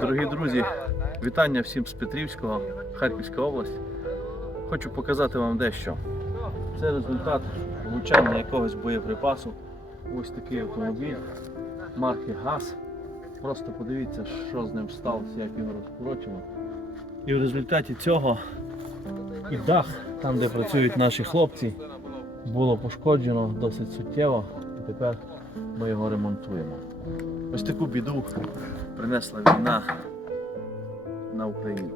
Дорогі друзі, вітання всім з Петрівського, Харківська область. Хочу показати вам дещо. Це результат влучання якогось боєприпасу. Ось такий автомобіль марки ГАЗ. Просто подивіться, що з ним сталося, як його розкорочило. І в результаті цього і дах, там де працюють наші хлопці, було пошкоджено досить суттєво. Тепер ми його ремонтуємо. Ось таку біду принесла війна на Україну.